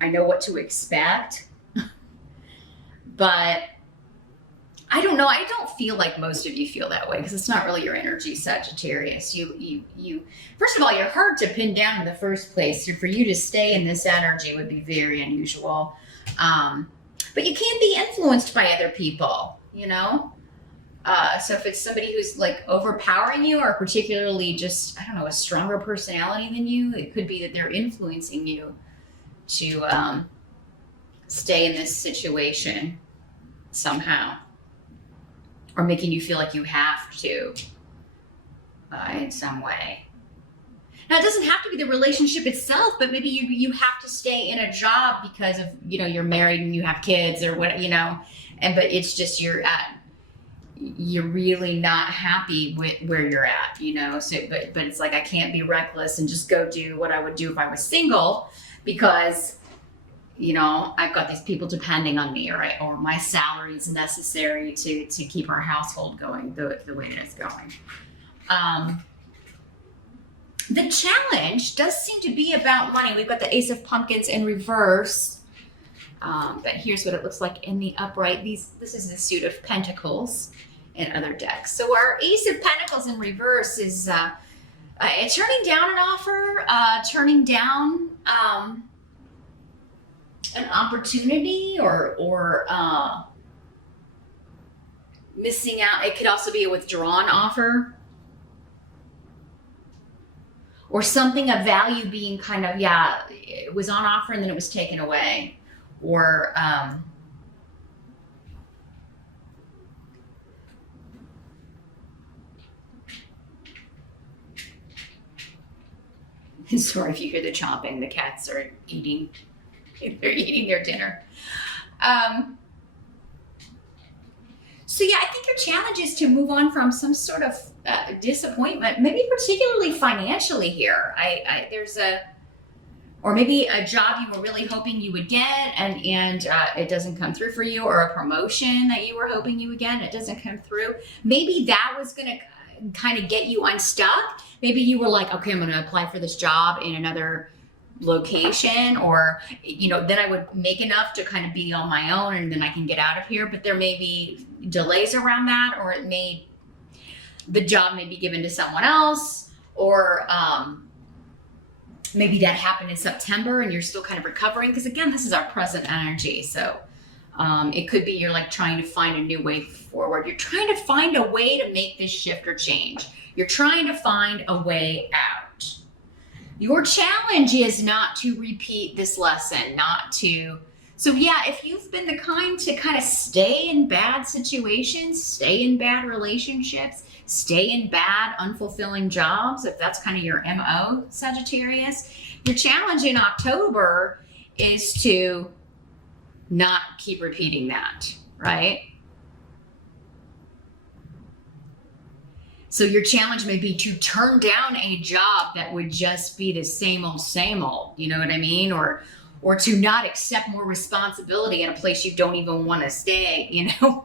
I know what to expect, but I don't know. I don't feel like most of you feel that way because it's not really your energy, Sagittarius. You. First of all, you're hard to pin down in the first place. So for you to stay in this energy would be very unusual. But you can't be influenced by other people, you know? So if it's somebody who's like overpowering you or particularly just, I don't know, a stronger personality than you, it could be that they're influencing you to stay in this situation somehow. Or making you feel like you have to in some way. Now, it doesn't have to be the relationship itself, but maybe you have to stay in a job because of, you know, you're married and you have kids or what, you know, but it's just you're really not happy with where you're at, you know. So, but it's like I can't be reckless and just go do what I would do if I was single because, you know, I've got these people depending on me, right? Or my salary is necessary to keep our household going the way that it's going. The challenge does seem to be about money. We've got the Ace of Pumpkins in reverse. But here's what it looks like in the upright. This is the suit of Pentacles in other decks. So our Ace of Pentacles in reverse is turning down an offer, turning down an opportunity or missing out. It could also be a withdrawn offer or something of value being kind of, it was on offer and then it was taken away. Or sorry if you hear the chomping, the cats are eating. They're eating their dinner. So yeah, I think your challenge is to move on from some sort of disappointment, maybe particularly financially here. There's or maybe a job you were really hoping you would get and it doesn't come through for you, or a promotion that you were hoping you would get and it doesn't come through. Maybe that was going to kind of get you unstuck. Maybe you were like, okay, I'm going to apply for this job in another location, or, you know, then I would make enough to kind of be on my own and then I can get out of here. But there may be delays around that, or the job may be given to someone else, or maybe that happened in September and you're still kind of recovering. Because again, this is our present energy. So it could be you're like trying to find a new way forward. You're trying to find a way to make this shift or change. You're trying to find a way out. Your challenge is not to repeat this lesson, so yeah, if you've been the kind to kind of stay in bad situations, stay in bad relationships, stay in bad, unfulfilling jobs, if that's kind of your MO, Sagittarius, your challenge in October is to not keep repeating that, right? So your challenge may be to turn down a job that would just be the same old, you know what I mean? Or to not accept more responsibility in a place you don't even want to stay, you know?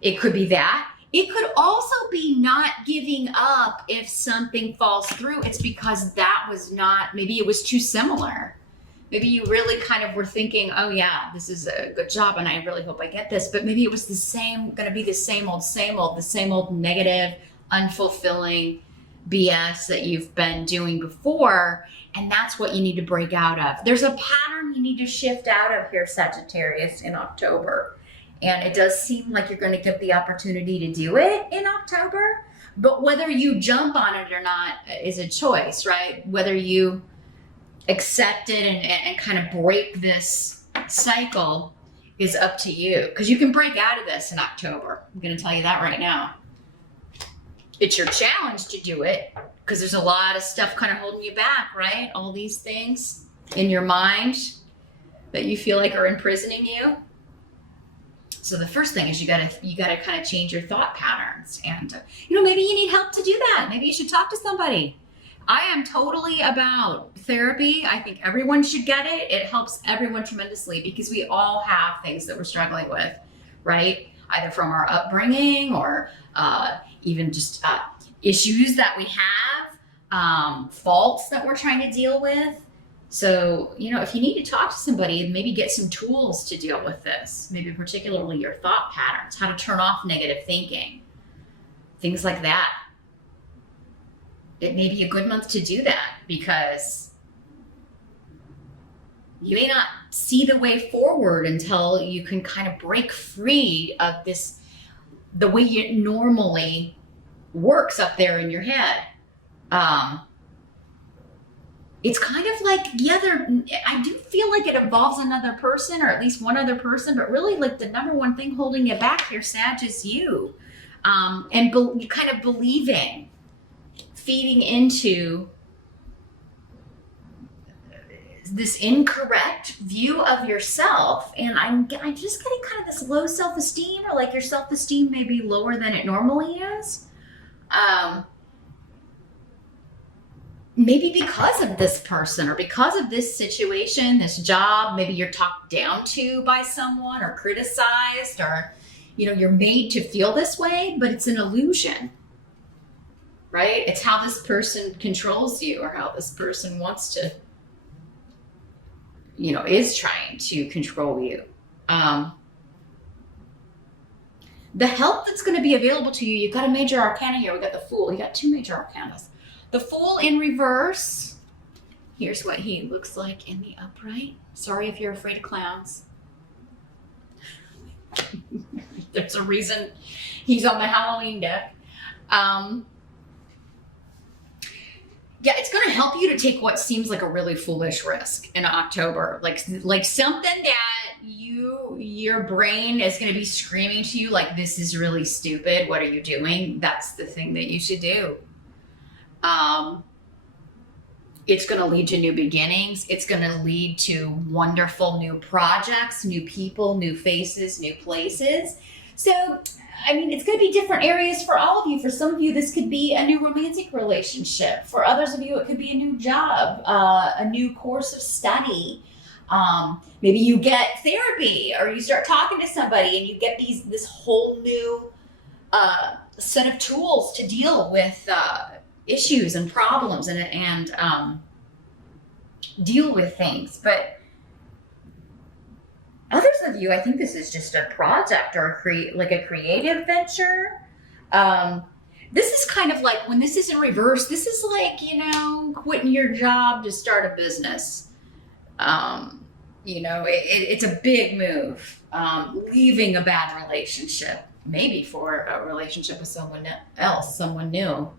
It could be that. It could also be not giving up if something falls through. It's because that was not, maybe it was too similar. Maybe you really kind of were thinking, oh yeah, this is a good job and I really hope I get this. But maybe it was going to be the same old negative, unfulfilling BS that you've been doing before. And that's what you need to break out of. There's a pattern you need to shift out of here, Sagittarius, in October. And it does seem like you're going to get the opportunity to do it in October. But whether you jump on it or not is a choice, right? Whether you accept it and kind of break this cycle is up to you, because you can break out of this in October. I'm going to tell you that right now. It's your challenge to do it because there's a lot of stuff kind of holding you back, right? All these things in your mind that you feel like are imprisoning you. So the first thing is you gotta kind of change your thought patterns, and maybe you need help to do that. Maybe you should talk to somebody. I am totally about therapy. I think everyone should get it. It helps everyone tremendously because we all have things that we're struggling with, right? Either from our upbringing or even just issues that we have, faults that we're trying to deal with. So, if you need to talk to somebody, maybe get some tools to deal with this, maybe particularly your thought patterns, how to turn off negative thinking, things like that. It may be a good month to do that because you may not see the way forward until you can kind of break free of this, the way it normally works up there in your head. It's kind of like, I do feel like it involves another person, or at least one other person, but really like the number one thing holding you back here, Sag, is you. And you kind of believing, feeding into this incorrect view of yourself. And I'm just getting kind of this low self-esteem, or like your self-esteem may be lower than it normally is. Maybe because of this person, or because of this situation, this job, maybe you're talked down to by someone or criticized, or, you're made to feel this way, but it's an illusion, right? It's how this person controls you, or how this person wants to, is trying to control you. The help that's going to be available to you, you've got a major arcana here. We got the Fool. You got two major arcanas. The Fool in reverse. Here's what he looks like in the upright. Sorry if you're afraid of clowns. There's a reason he's on the Halloween deck. It's going to help you to take what seems like a really foolish risk in October. Like something that your brain is going to be screaming to you like, this is really stupid. What are you doing? That's the thing that you should do. It's going to lead to new beginnings. It's going to lead to wonderful new projects, new people, new faces, new places. So, it's going to be different areas for all of you. For some of you, this could be a new romantic relationship. For others of you, it could be a new job, a new course of study. Maybe you get therapy, or you start talking to somebody and you get this whole new set of tools to deal with issues and problems and deal with things. But others of you, I think this is just a project or a creative venture. This is kind of like, when this is in reverse, this is like, quitting your job to start a business. It's a big move. Leaving a bad relationship, maybe for a relationship with someone else, someone new.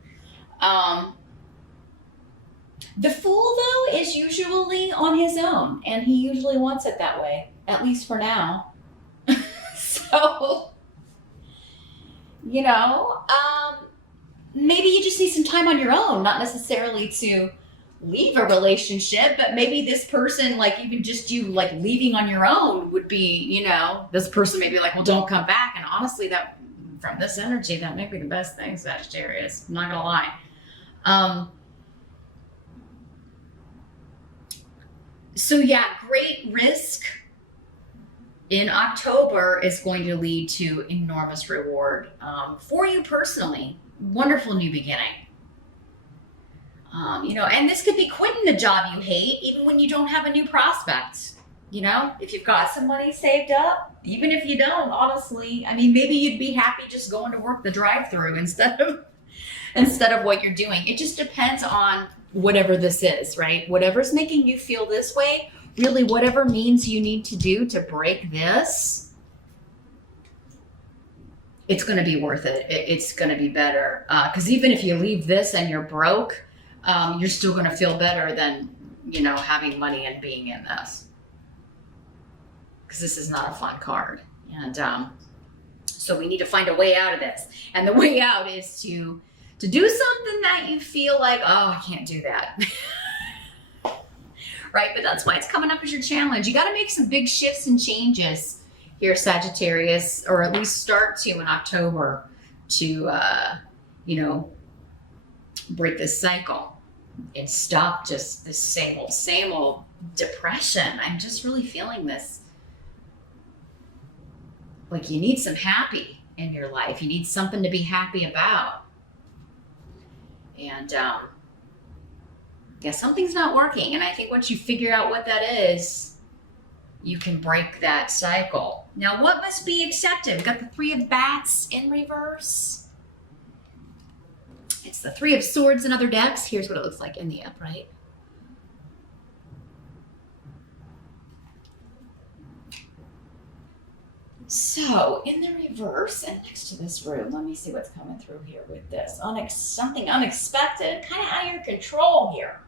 The Fool, though, is usually on his own, and he usually wants it that way, at least for now. So, maybe you just need some time on your own, not necessarily to leave a relationship, but maybe this person, like even just you like leaving on your own would be, this person may be like, well, don't come back. And honestly, that from this energy, that may be the best thing, Sagittarius. I'm not gonna lie. So yeah, great risk in October is going to lead to enormous reward for you personally. Wonderful new beginning. And this could be quitting the job you hate, even when you don't have a new prospect. If you've got some money saved up, even if you don't, honestly, maybe you'd be happy just going to work the drive-through instead of what you're doing. It just depends on whatever this is, right? Whatever's making you feel this way, really whatever means you need to do to break this, it's going to be worth it. It's going to be better. Because even if you leave this and you're broke, you're still going to feel better than, having money and being in this. Because this is not a fun card. And so we need to find a way out of this. And the way out is to do something that you feel like, oh, I can't do that. Right? But that's why it's coming up as your challenge. You got to make some big shifts and changes here, Sagittarius, or at least start to in October to, break this cycle and stop just this same old depression. I'm just really feeling this. Like you need some happy in your life. You need something to be happy about. And Yeah, something's not working. And I think once you figure out what that is, you can break that cycle. Now, what must be accepted? We've got the Three of Bats in reverse. It's the Three of Swords in other decks. Here's what it looks like in the upright. So, in the reverse and next to this room, let me see what's coming through here with this. Something unexpected, kind of out of your control here.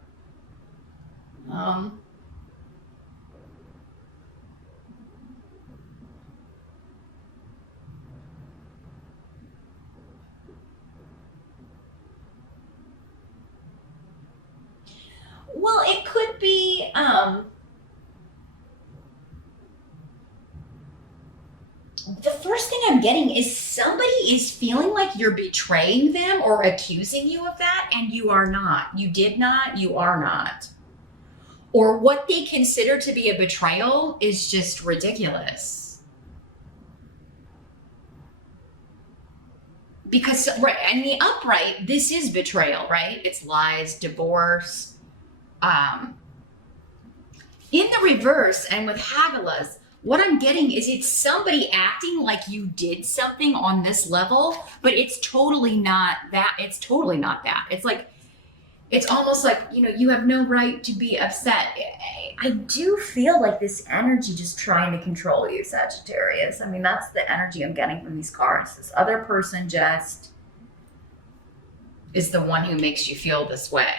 Well, it could be, the first thing I'm getting is somebody is feeling like you're betraying them or accusing you of that, and you are not. You did not, you are not. Or what they consider to be a betrayal is just ridiculous. Because, right, in the upright, this is betrayal, right? It's lies, divorce. In the reverse, and with Hagalaz, what I'm getting is it's somebody acting like you did something on this level, but it's totally not that. It's totally not that. It's like, it's almost like, you know, you have no right to be upset. I do feel like this energy just trying to control you, Sagittarius. I mean, that's the energy I'm getting from these cards. This other person just is the one who makes you feel this way.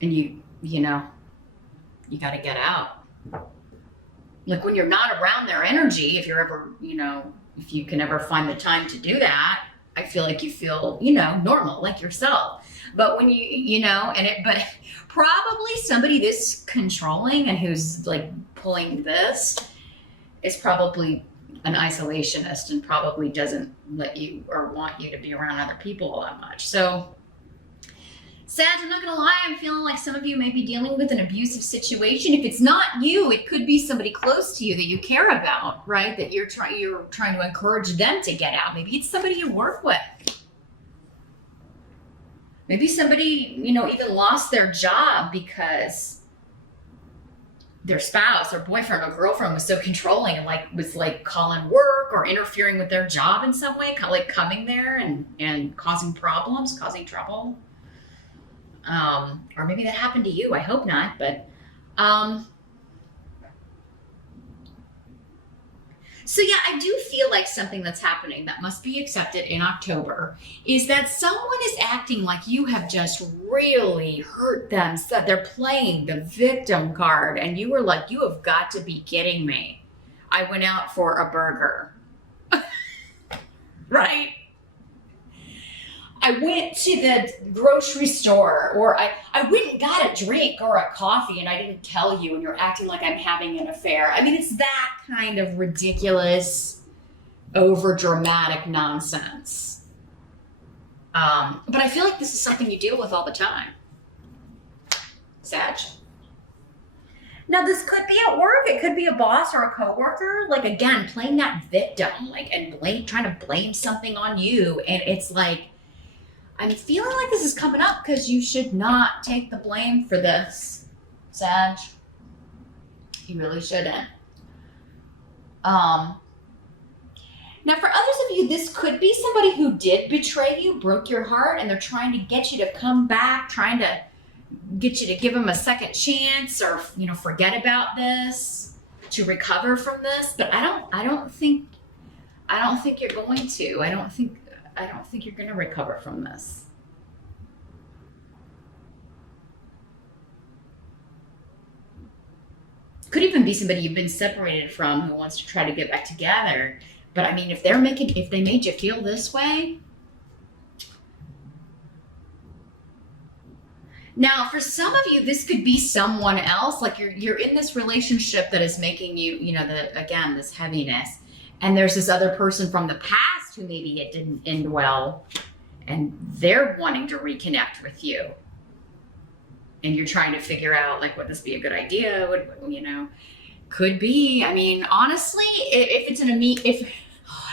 And you know, you got to get out. Like when you're not around their energy, if you're ever, you know, if you can ever find the time to do that, I feel like you feel, you know, normal, like yourself. But when you know, but probably somebody this controlling and who's like pulling this is probably an isolationist and probably doesn't let you or want you to be around other people all that much. So, Sag, I'm not gonna lie, I'm feeling like some of you may be dealing with an abusive situation. If it's not you, it could be somebody close to you that you care about, right? That you're trying to encourage them to get out. Maybe it's somebody you work with. Maybe somebody, you know, even lost their job because their spouse or boyfriend or girlfriend was so controlling and was calling work or interfering with their job in some way, like coming there and causing problems, causing trouble. Or maybe that happened to you. I hope not, but, so yeah, I do feel like something that's happening that must be accepted in October is that someone is acting like you have just really hurt them. So they're playing the victim card and you were like, you have got to be kidding me. I went out for a burger, right? I went to the grocery store or I went and got a drink or a coffee and I didn't tell you and you're acting like I'm having an affair. I mean, it's that kind of ridiculous, over dramatic nonsense. But I feel like this is something you deal with all the time. Sag. Now this could be at work. It could be a boss or a coworker. Like again, playing that victim, trying to blame something on you. And it's like, I'm feeling like this is coming up because you should not take the blame for this, Sag. You really shouldn't. Now, for others of you, this could be somebody who did betray you, broke your heart, and they're trying to get you to come back, trying to get you to give them a second chance or, you know, forget about this, to recover from this. But I don't think you're going to. I don't think you're going to recover from this. Could even be somebody you've been separated from who wants to try to get back together. But I mean, if they made you feel this way. Now, for some of you, this could be someone else. Like you're in this relationship that is making you, you know, this heaviness. And there's this other person from the past who maybe it didn't end well, and they're wanting to reconnect with you. And you're trying to figure out, like, would this be a good idea? You know, could be. I mean, honestly, if it's if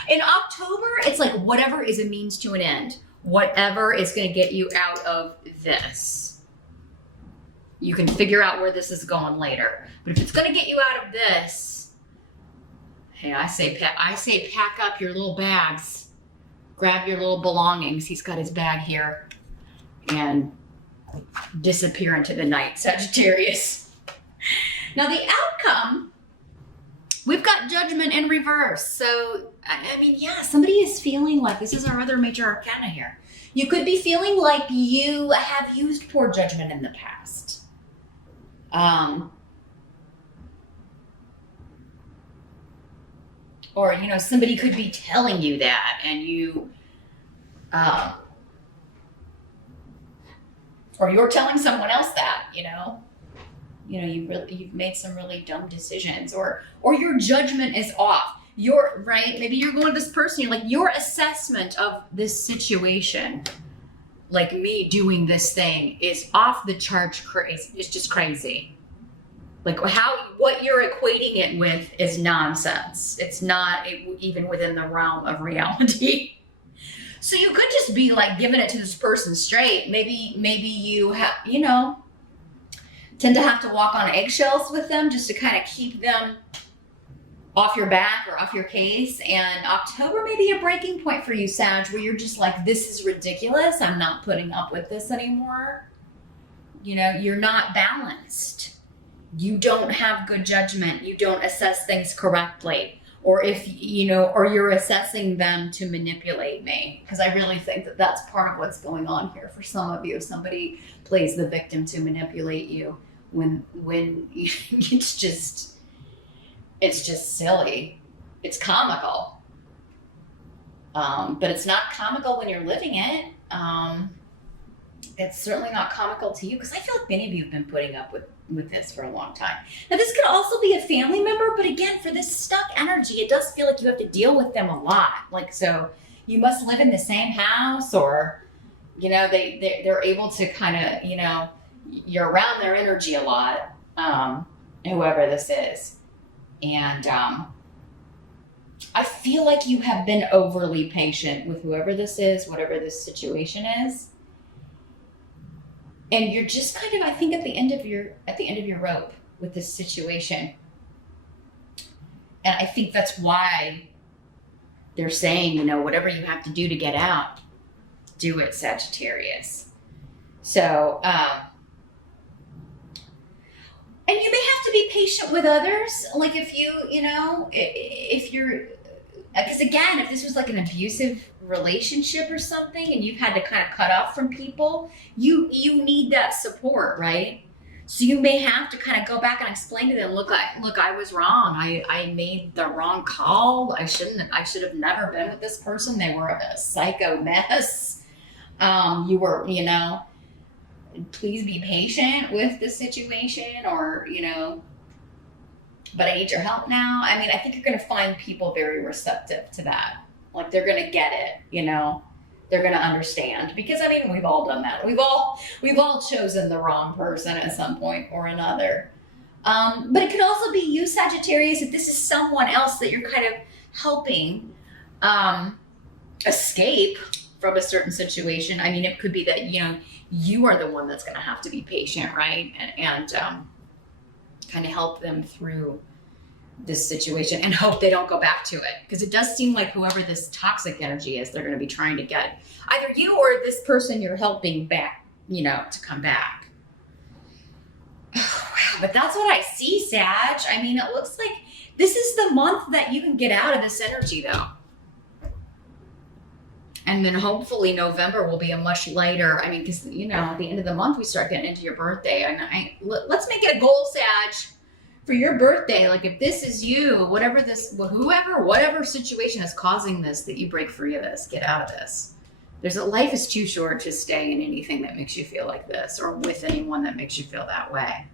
in October, it's like whatever is a means to an end. whatever is going to get you out of this. You can figure out where this is going later. But if it's going to get you out of this, hey, I say pack up your little bags. Grab your little belongings. He's got his bag here. And disappear into the night, Sagittarius. Now the outcome, we've got Judgment in reverse. So, I mean, yeah, somebody is feeling like, this is our other major arcana here. You could be feeling like you have used poor judgment in the past. Or, you know, somebody could be telling you that, and you, or you're telling someone else that, you know, you've made some really dumb decisions, or your judgment is off. You're right. Maybe you're going to this person, you're like, your assessment of this situation, like me doing this thing, is off the charts crazy. It's just crazy. Like what you're equating it with is nonsense. It's not even within the realm of reality. So you could just be like giving it to this person straight. Maybe you have, you know, tend to have to walk on eggshells with them just to kind of keep them off your back or off your case. And October may be a breaking point for you, Sag, where you're just like, this is ridiculous. I'm not putting up with this anymore. You know, you're not balanced. You don't have good judgment. You don't assess things correctly. Or if, you know, or you're assessing them to manipulate me. Because I really think that that's part of what's going on here for some of you. Somebody plays the victim to manipulate you when it's just silly. It's comical. But it's not comical when you're living it. It's certainly not comical to you, because I feel like many of you have been putting up with this for a long time. Now, this could also be a family member, but again, for this stuck energy, it does feel like you have to deal with them a lot. Like, so you must live in the same house, or, you know, they're able to kind of, you know, you're around their energy a lot, whoever this is. And I feel like you have been overly patient with whoever this is, whatever this situation is. And you're just kind of, I think, at the end of your rope with this situation. And I think that's why they're saying, you know, whatever you have to do to get out, do it, Sagittarius. So, and you may have to be patient with others. Like if you're, because again, if this was like an abusive relationship or something and you've had to kind of cut off from people, you need that support, right? So you may have to kind of go back and explain to them, look, I was wrong. I made the wrong call. I should have never been with this person. They were a psycho mess. You were, you know, please be patient with the situation, or, you know, but I need your help now. I mean, I think you're going to find people very receptive to that. Like, they're going to get it, you know, they're going to understand, because I mean, we've all done that. We've all chosen the wrong person at some point or another. But it could also be you, Sagittarius, if this is someone else that you're kind of helping escape from a certain situation. I mean, it could be that, you know, you are the one that's going to have to be patient, right? And kind of help them through this situation and hope they don't go back to it. Because it does seem like whoever this toxic energy is, they're going to be trying to get either you or this person you're helping back, you know, to come back. Oh, wow. But that's what I see, Sag. I mean, it looks like this is the month that you can get out of this energy, though. And then hopefully November will be a much lighter, I mean, because, you know, at the end of the month, we start getting into your birthday. And let's make it a goal, Sag, for your birthday. Like, if this is you, whatever situation is causing this, that you break free of this, get out of this. Life is too short to stay in anything that makes you feel like this, or with anyone that makes you feel that way.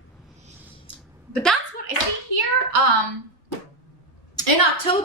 But that's what I see here. In October,